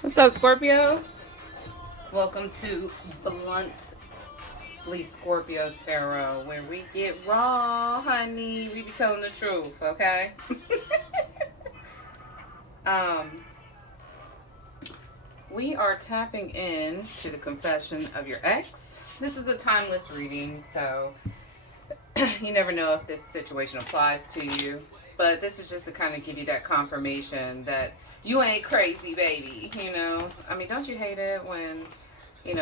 What's up, Scorpio? Welcome to Bluntly Scorpio Tarot, where we get raw, honey. We be telling the truth, okay? um, we are tapping in to the confession of your ex. This is a timeless reading, so you never know if this situation applies to you. But this is just to kind of give you that confirmation that you ain't crazy, baby. I mean, don't you hate it when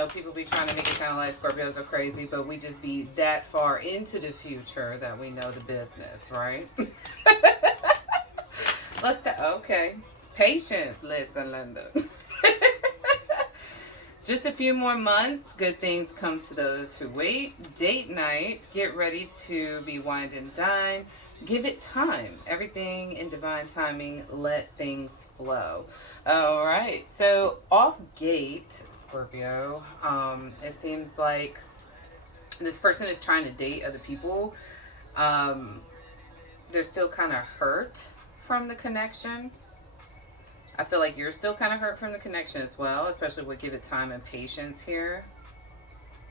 people be trying to make it sound like Scorpios are crazy, but we just be that far into the future that we know the business, right? Okay. Patience, listen, Linda. Just a few more months. Good things come to those who wait. Date night. Get ready to be wined and dined. Give it time. Everything in divine timing. Let things flow. All right. So off gate, Scorpio. It seems like this person is trying to date other people. Um, they're still kind of hurt from the connection. I feel like you're still kind of hurt from the connection as well, especially with give it time and patience here.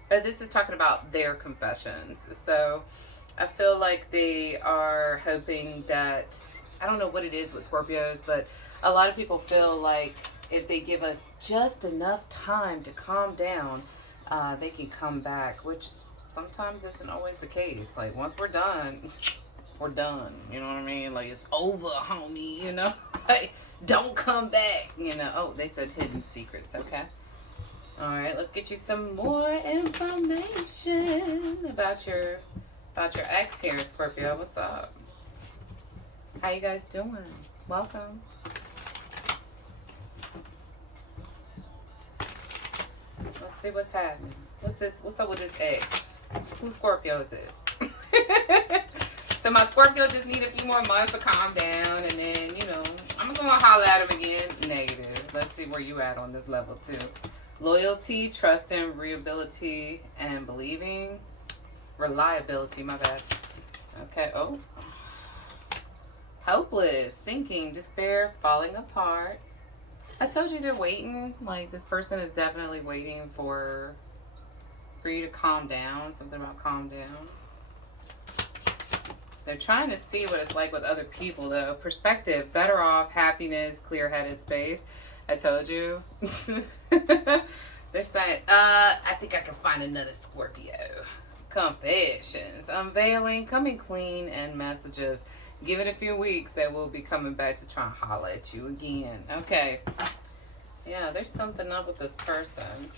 But this is talking about their confessions. So I feel like they are hoping that, I don't know what it is with Scorpios, but a lot of people feel like if they give us just enough time to calm down, they can come back, which sometimes isn't always the case. Like once we're done, we're done. You know what I mean? Like it's over, homie. Like don't come back. Oh, they said hidden secrets. Okay. All right. Let's get you some more information about your ex here, Scorpio. What's up? How you guys doing? Welcome. Let's see what's happening. What's this? What's up with this ex? Who Scorpio is this? So my Scorpio just need a few more months to calm down, and then I'm gonna holler at him again. Negative. Let's see where you at on this level too. Loyalty, trust, and reliability, and believing. Reliability. My bad. Okay. Oh. Hopeless, sinking, despair, falling apart. I told you they're waiting. Like this person is definitely waiting for you to calm down. Something about calm down. They're trying to see what it's like with other people, though. Perspective, better off, happiness, clear-headed space. I told you. They're saying, I think I can find another Scorpio. Confessions, unveiling, coming clean, and messages. Give it a few weeks, they will be coming back to try and holler at you again. Okay. Yeah, there's something up with this person.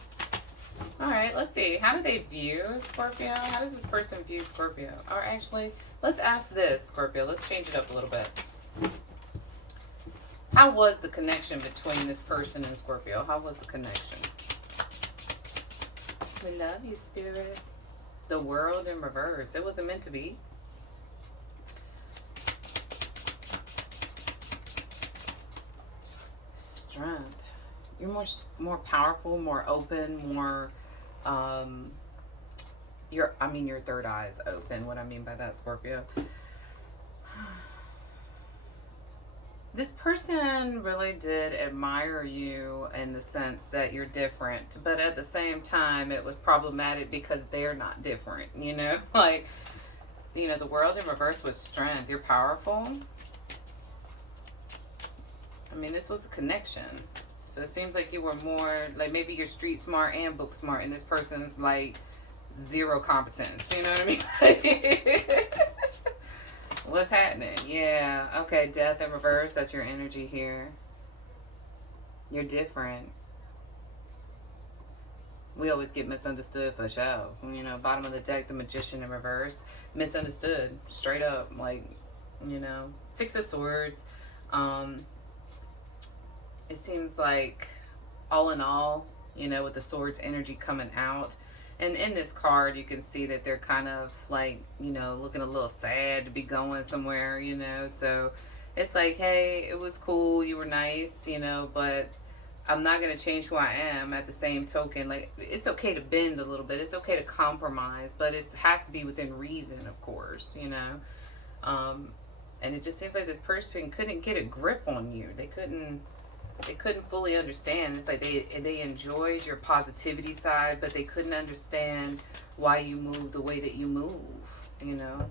All right, let's see. How do they view Scorpio? How does this person view Scorpio? Or actually, let's ask this, Scorpio. Let's change it up a little bit. How was the connection between this person and Scorpio? How was the connection? We love you, Spirit. The world in reverse. It wasn't meant to be. Strength. You're more powerful, more open, more your third eye is open. What I mean by that, Scorpio. This person really did admire you in the sense that you're different, but at the same time it was problematic because they're not different, like the world in reverse was strength. You're powerful. I mean, this was a connection. So it seems like you were more like maybe you're street smart and book smart, and this person's like zero competence. You know what I mean? What's happening? Yeah. Okay. Death in reverse. That's your energy here. You're different. We always get misunderstood for sure. Bottom of the deck, the magician in reverse. Misunderstood. Straight up. Like, Six of Swords. It seems like all in all, with the swords energy coming out. And in this card, you can see that they're kind of like, looking a little sad to be going somewhere, So it's like, hey, it was cool. You were nice, but I'm not going to change who I am at the same token. Like, it's okay to bend a little bit. It's okay to compromise, but it has to be within reason, of course, And it just seems like this person couldn't get a grip on you. They couldn't They couldn't fully understand. It's like they enjoyed your positivity side, but they couldn't understand why you move the way that you move, you know?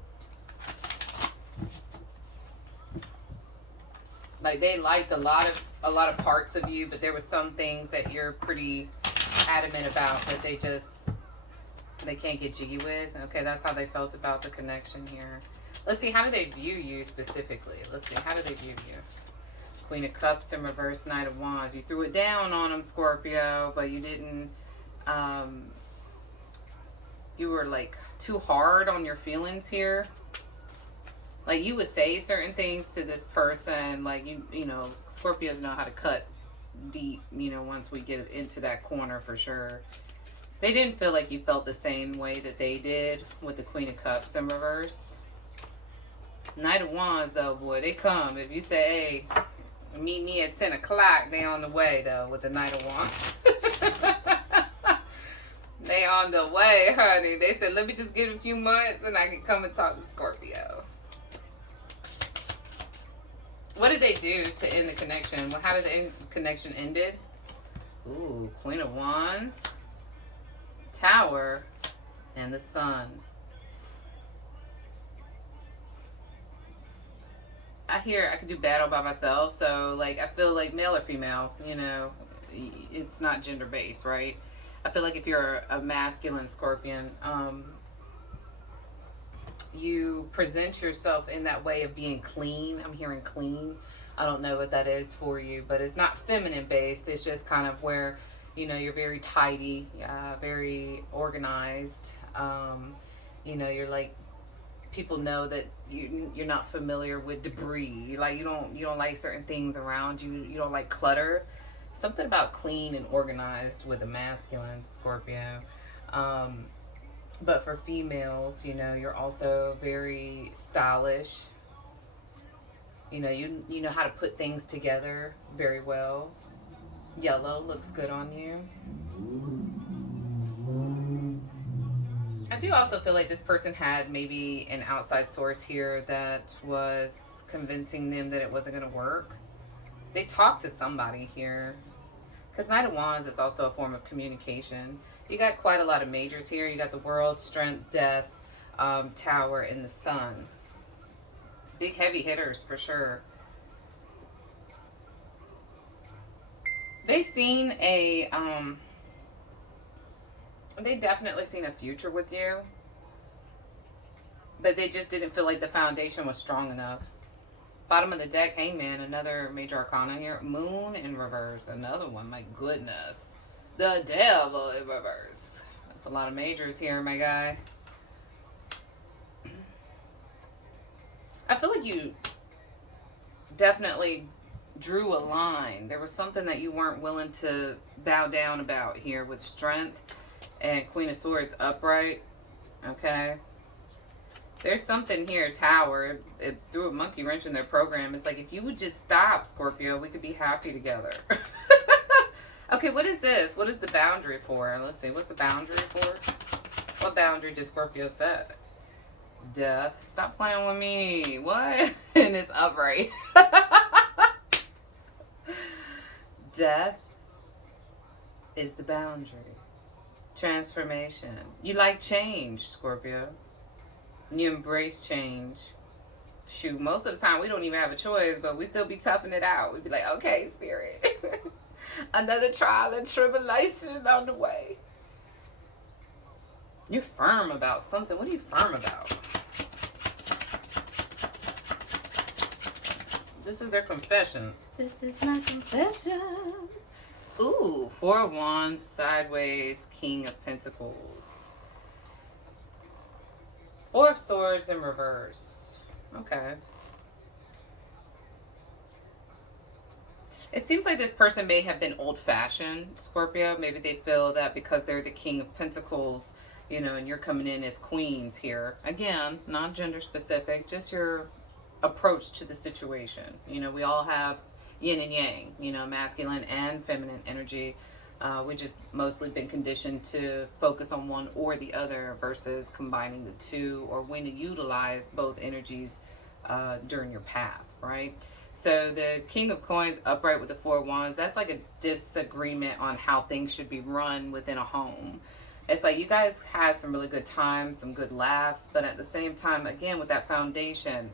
Like they liked a lot of parts of you, but there were some things that you're pretty adamant about that they can't get jiggy with. Okay, that's how they felt about the connection here. Let's see, how do they view you specifically? Let's see, how do they view you? Queen of Cups in reverse, Knight of Wands. You threw it down on them, Scorpio, but you didn't, you were like too hard on your feelings here. Like you would say certain things to this person, like you know, Scorpios know how to cut deep, you know, once we get into that corner for sure. They didn't feel like you felt the same way that they did with the Queen of Cups in reverse. Knight of Wands, though, boy, they come. If you say, hey, meet me at 10 o'clock, they on the way, though, with the Knight of Wands. They on the way, honey. They said, let me just get a few months and I can come and talk to Scorpio. What did they do to end the connection? Well, how did the connection ended? Ooh, Queen of Wands, Tower, and the Sun. I hear I could do battle by myself, so like I feel like male or female, you know, it's not gender based, right? I feel like if you're a masculine Scorpion, you present yourself in that way of being clean. I'm hearing clean. I don't know what that is for you, but it's not feminine based. It's just kind of where, you know, you're very tidy, very organized. You know, you're like, people know that you're not familiar with debris. Like you don't like certain things around you. You don't like clutter. Something about clean and organized with a masculine Scorpio. But for females, you know, you're also very stylish. You know, you know how to put things together very well. Yellow looks good on you. I do also feel like this person had maybe an outside source here that was convincing them that it wasn't going to work. They talked to somebody here. Because Knight of Wands is also a form of communication. You got quite a lot of majors here. You got the World, Strength, Death, Tower, and the Sun. Big heavy hitters for sure. They seen a, they definitely seen a future with you. But they just didn't feel like the foundation was strong enough. Bottom of the deck, Hangman, another major arcana here. Moon in reverse, another one. My goodness. The Devil in reverse. That's a lot of majors here, my guy. I feel like you definitely drew a line. There was something that you weren't willing to bow down about here with Strength and Queen of Swords upright. Okay. There's something here, Tower. It threw a monkey wrench in their program. It's like, if you would just stop, Scorpio, we could be happy together. Okay, what is this? What is the boundary for? Let's see. What's the boundary for? What boundary did Scorpio set? Death. Stop playing with me. What? And it's upright. Death is the boundary. Transformation. You like change, Scorpio. You embrace change. Shoot, most of the time we don't even have a choice, but we still be toughing it out. We'd be like, okay, Spirit. Another trial and tribulation on the way. You're firm about something. What are you firm about? This is their confessions. This is my confessions. Ooh, Four of Wands, sideways, King of Pentacles. Four of Swords in reverse. Okay. It seems like this person may have been old-fashioned, Scorpio. Maybe they feel that because they're the King of Pentacles, you know, and you're coming in as queens here. Again, not gender specific, just your approach to the situation. You know, we all have yin and yang, you know, masculine and feminine energy. We just mostly been conditioned to focus on one or the other versus combining the two, or when to utilize both energies during your path, right? So the King of Coins upright with the Four of Wands, that's like a disagreement on how things should be run within a home. It's like you guys had some really good times, some good laughs, but at the same time, again, with that foundation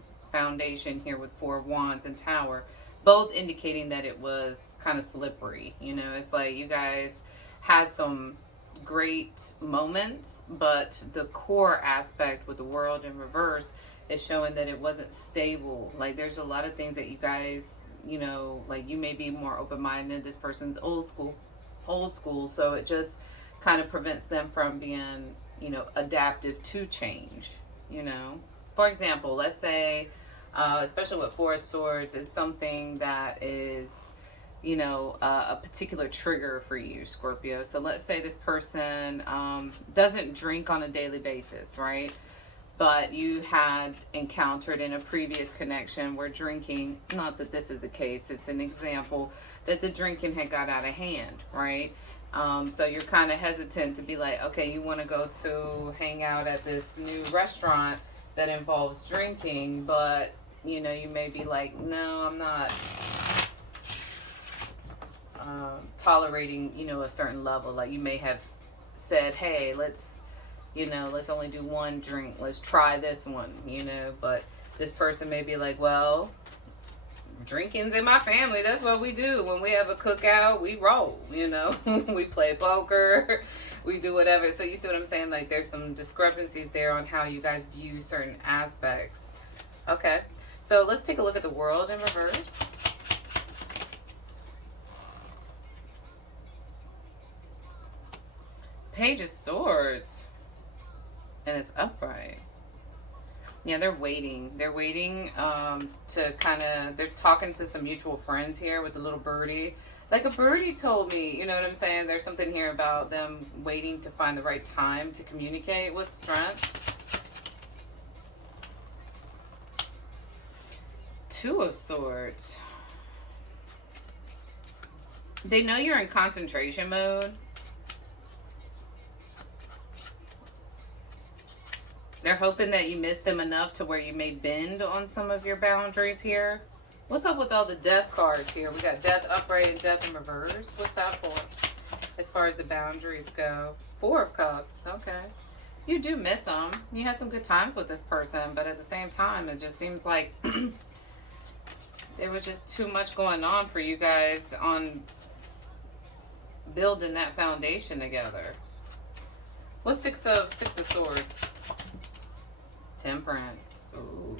here with Four of Wands and Tower, both indicating that it was kind of slippery. You know, it's like you guys had some great moments, but the core aspect with the World in reverse is showing that it wasn't stable. Like there's a lot of things that you guys, you know, like you may be more open minded. This person's old school. So it just kind of prevents them from being, you know, adaptive to change, you know. For example, let's say, especially with Four of Swords, is something that is, you know, a particular trigger for you, Scorpio. So let's say this person doesn't drink on a daily basis, right? But you had encountered in a previous connection where drinking, not that this is the case, it's an example, that the drinking had got out of hand, right? So you're kind of hesitant to be like, okay, you want to go to hang out at this new restaurant that involves drinking, but, you know, you may be like, no, I'm not tolerating, you know, a certain level. Like you may have said, hey, let's only do one drink. Let's try this one, you know. But this person may be like, well, drinking's in my family. That's what we do. When we have a cookout, we roll, you know. We play poker. We do whatever. So you see what I'm saying? Like there's some discrepancies there on how you guys view certain aspects. Okay. So let's take a look at the World in reverse. Page of Swords. And it's upright. Yeah, they're waiting. They're waiting to kind of, they're talking to some mutual friends here with the little birdie. Like a birdie told me, you know what I'm saying? There's something here about them waiting to find the right time to communicate with strength. Two of Swords. They know you're in concentration mode. They're hoping that you miss them enough to where you may bend on some of your boundaries here. What's up with all the death cards here? We got death upright and death in reverse. What's that for? As far as the boundaries go. Four of Cups. Okay. You do miss them. You had some good times with this person, but at the same time, it just seems like there was just too much going on for you guys on building that foundation together. What's Six of Swords? Temperance. Ooh.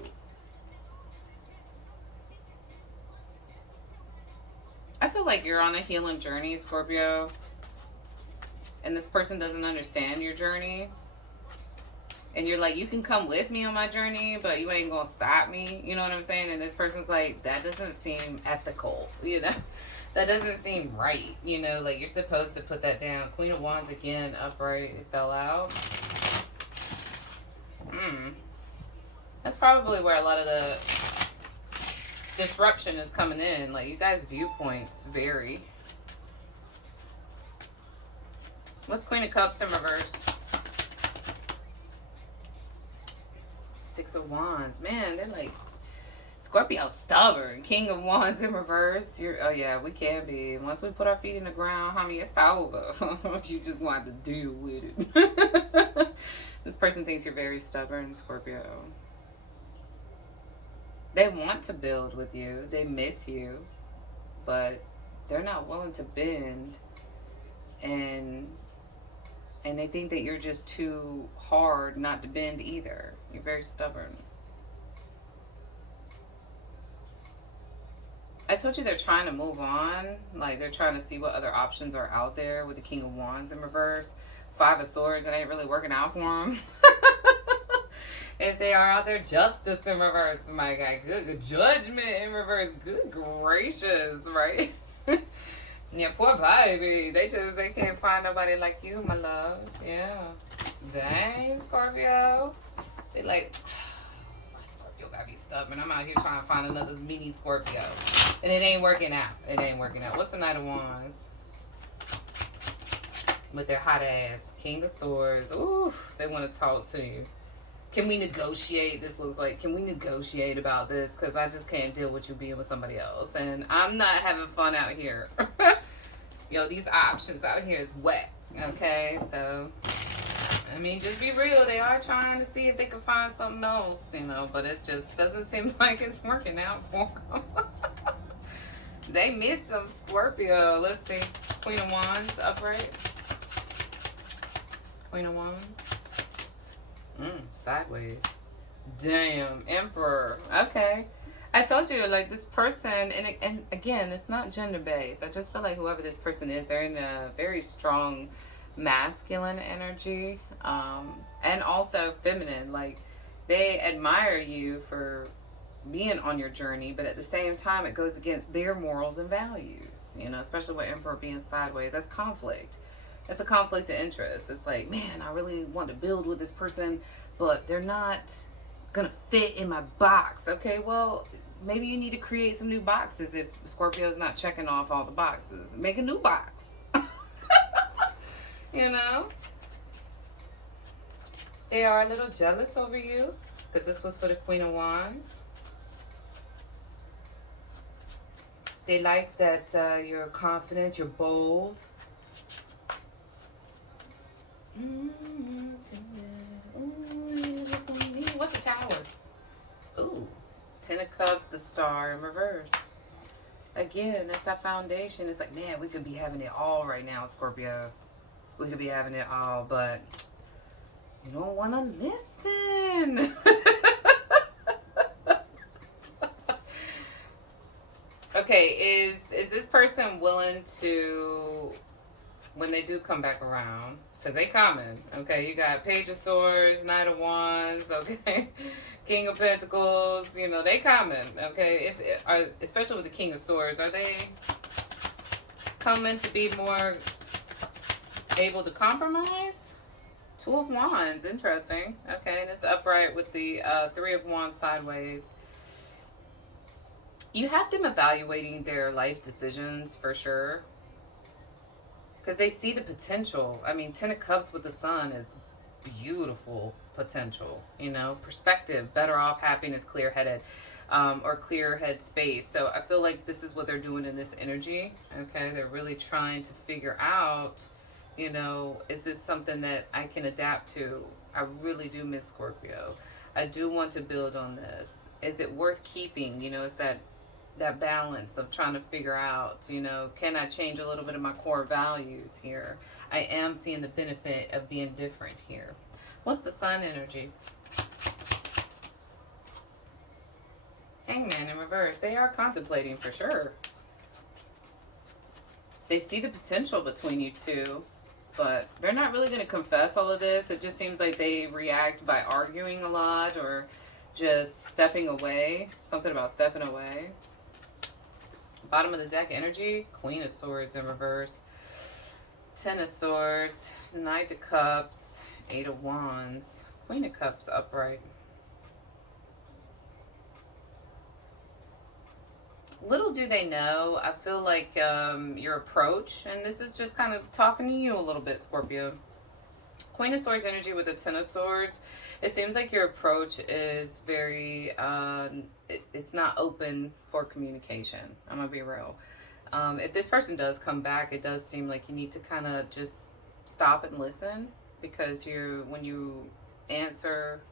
I feel like you're on a healing journey, Scorpio. And this person doesn't understand your journey. And you're like, you can come with me on my journey, but you ain't gonna stop me. You know what I'm saying? And this person's like, that doesn't seem ethical, you know? That doesn't seem right, you know? Like, you're supposed to put that down. Queen of Wands again, upright. It fell out. That's probably where a lot of the disruption is coming in. Like, you guys' viewpoints vary. What's Queen of Cups in reverse? Six of Wands. Man, they're like, Scorpio stubborn. King of Wands in reverse. Oh yeah, we can be. Once we put our feet in the ground, honey, it's over. You just want to deal with it. This person thinks you're very stubborn, Scorpio. They want to build with you. They miss you. But they're not willing to bend. And they think that you're just too hard not to bend either. You're very stubborn. I told you they're trying to move on. Like, they're trying to see what other options are out there with the King of Wands in reverse. Five of Swords, it ain't really working out for them. If they are out there, Justice in reverse, my guy. Good Judgment in reverse. Good gracious, right? Yeah, poor baby. They can't find nobody like you, my love. Yeah. Dang, Scorpio. They like, my Scorpio gotta be stubborn. I'm out here trying to find another mini Scorpio. And it ain't working out. It ain't working out. What's the Knight of Wands? With their hot ass. King of Swords. Ooh, they want to talk to you. Can we negotiate? This looks like, can we negotiate about this? Because I just can't deal with you being with somebody else. And I'm not having fun out here. Yo, these options out here is wet. Okay, so, I mean, just be real. They are trying to see if they can find something else, you know, but it just doesn't seem like it's working out for them. They missed some Scorpio. Let's see. Queen of Wands, upright. Queen of Wands. Sideways. Damn, Emperor. Okay. I told you, like, this person, and again, it's not gender based. I just feel like whoever this person is, they're in a very strong masculine energy, and also feminine. Like, they admire you for being on your journey, but at the same time, it goes against their morals and values. You know, especially with Emperor being sideways, that's conflict. It's a conflict of interest. It's like, man, I really want to build with this person, but they're not gonna fit in my box. Okay, well, maybe you need to create some new boxes if Scorpio's not checking off all the boxes. Make a new box. You know? They are a little jealous over you, because this was for the Queen of Wands. They like that you're confident, you're bold. What's a tower? Ooh, Ten of Cups, the Star in reverse. Again, that's that foundation. It's like, man, we could be having it all right now, Scorpio. We could be having it all, but you don't want to listen. Okay, is this person willing to, when they do come back around, because they coming, okay, you got Page of Swords, Knight of Wands, okay, King of Pentacles, you know, they coming, okay, especially with the King of Swords, are they coming to be more able to compromise? Two of Wands, interesting, okay, and it's upright with the Three of Wands sideways. You have them evaluating their life decisions for sure, because they see the potential. I mean, Ten of Cups with the Sun is beautiful potential, you know, perspective, better off, happiness, clear-headed, or clear head space. So I feel like this is what they're doing in this energy, okay? They're really trying to figure out, you know, is this something that I can adapt to? I really do miss Scorpio. I do want to build on this. Is it worth keeping? You know, it's that balance of trying to figure out, you know, can I change a little bit of my core values here? I am seeing the benefit of being different here. What's the Sun energy? Hangman in reverse. They are contemplating for sure. They see the potential between you two, but they're not really going to confess all of this. It just seems like they react by arguing a lot or just stepping away. Something about stepping away. Bottom of the deck energy, Queen of Swords in reverse, Ten of Swords, Knight of Cups, Eight of Wands, Queen of Cups upright. Little do they know, I feel like your approach, and this is just kind of talking to you a little bit, Scorpio. Queen of Swords energy with the Ten of Swords. It seems like your approach is very, it's not open for communication. I'm going to be real. If this person does come back, it does seem like you need to kind of just stop and listen, because when you answer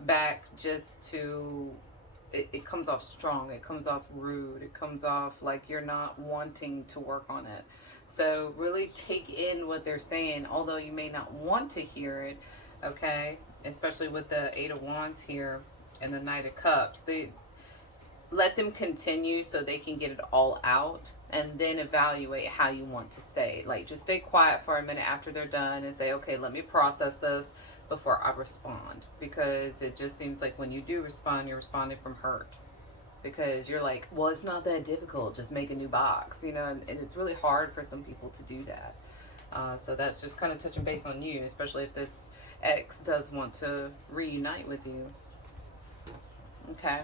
back just to, it comes off strong, it comes off rude, it comes off like you're not wanting to work on it. So really take in what they're saying, although you may not want to hear it, okay? Especially with the Eight of Wands here and the Knight of Cups. They let them continue so they can get it all out, and then evaluate how you want to say. Like, just stay quiet for a minute after they're done and say, okay, let me process this before I respond. Because it just seems like when you do respond, you're responding from hurt. Because you're like, well, it's not that difficult, just make a new box, you know, and it's really hard for some people to do that. So that's just kind of touching base on you, especially if this ex does want to reunite with you. Okay,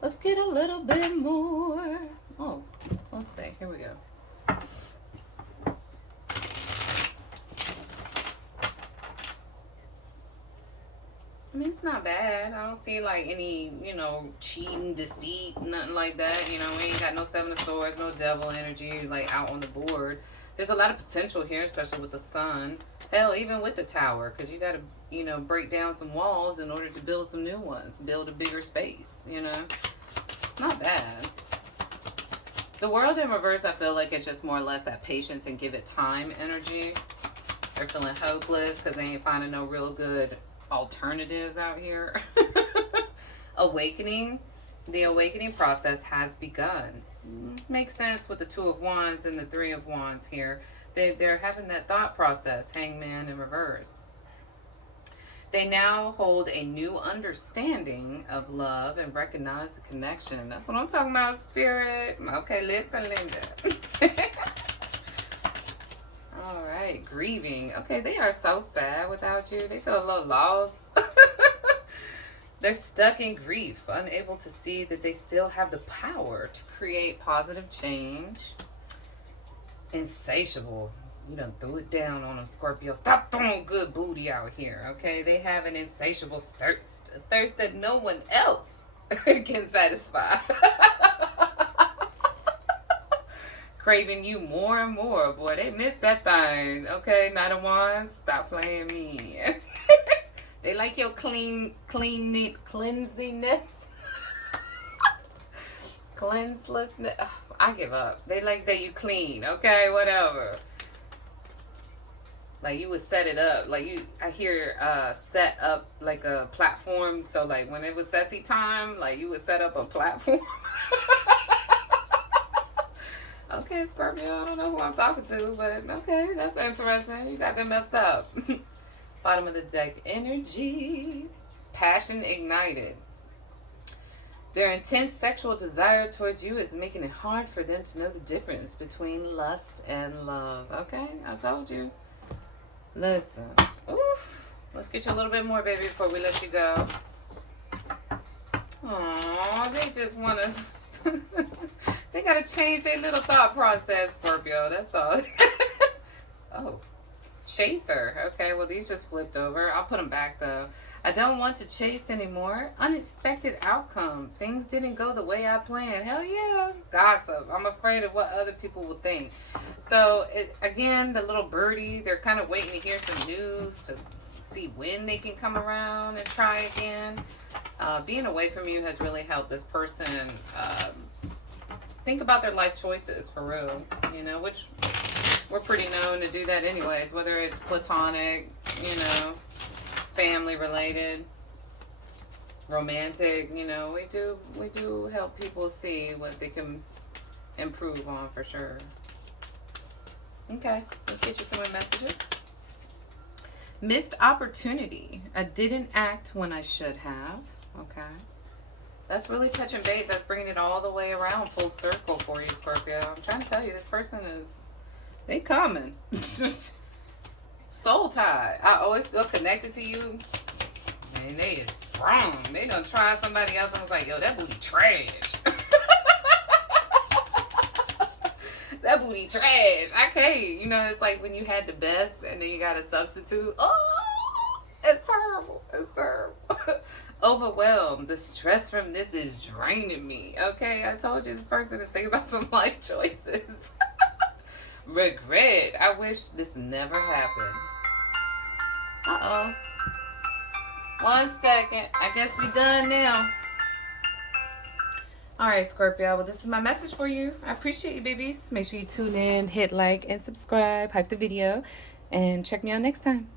let's get a little bit more. Oh, let's see, here we go. mean, it's not bad. I don't see like any, cheating, deceit, nothing like that. We ain't got no Seven of Swords, no devil energy like out on the board. There's a lot of potential here, especially with the sun. Hell, even with the tower, because you got to, break down some walls in order to build some new ones, build a bigger space. It's not bad. The world in reverse, I feel like it's just more or less that patience and give it time energy. They're feeling hopeless because they ain't finding no real good alternatives out here. Awakening. The awakening process has begun. Makes sense with the Two of Wands and the Three of Wands here. They're having that thought process, Hangman in reverse. They now hold a new understanding of love and recognize the connection. That's what I'm talking about, Spirit. Okay, listen, Linda. All right, grieving. Okay, they are so sad without you. They feel a little lost. They're stuck in grief, unable to see that they still have the power to create positive change. Insatiable. You done threw it down on them, Scorpio. Stop throwing good booty out here, okay? They have an insatiable thirst. A thirst that no one else can satisfy. Craving you more and more. Boy, they miss that thing. Okay, Knight of Wands, stop playing me. They like your cleansiness. Cleanselessness. Oh, I give up. They like that you clean. Okay, whatever. Like you would set it up. Like I hear set up like a platform. So like when it was sexy time, like you would set up a platform. Okay, Scorpio, I don't know who I'm talking to, but okay, that's interesting. You got them messed up. Bottom of the deck energy. Passion ignited. Their intense sexual desire towards you is making it hard for them to know the difference between lust and love. Okay, I told you. Listen. Oof. Let's get you a little bit more, baby, before we let you go. Aw, they just want to... They got to change their little thought process, Scorpio. That's all. Oh. Chaser. Okay, well, these just flipped over. I'll put them back, though. I don't want to chase anymore. Unexpected outcome. Things didn't go the way I planned. Hell yeah. Gossip. I'm afraid of what other people will think. So, again, the little birdie, they're kind of waiting to hear some news to see when they can come around and try again. Being away from you has really helped this person think about their life choices for real, which we're pretty known to do that anyways, whether it's platonic, family related, romantic, we do help people see what they can improve on for sure. Okay, let's get you some more messages. Missed opportunity. I didn't act when I should have. Okay. That's really touching base. That's bringing it all the way around full circle for you, Scorpio. I'm trying to tell you, this person is, they coming. Soul tie. I always feel connected to you. Man, they is strong. They done try somebody else and was like, yo, that booty trash. That booty trash. I can't. It's like when you had the best and then you got a substitute. Oh, it's terrible. It's terrible. Overwhelmed. The stress from this is draining me. Okay, I told you this person is thinking about some life choices. Regret. I wish this never happened. Uh-oh. 1 second. I guess we done now. Alright, Scorpio. Well, this is my message for you. I appreciate you, babies. Make sure you tune in, hit like, and subscribe. Hype the video. And check me out next time.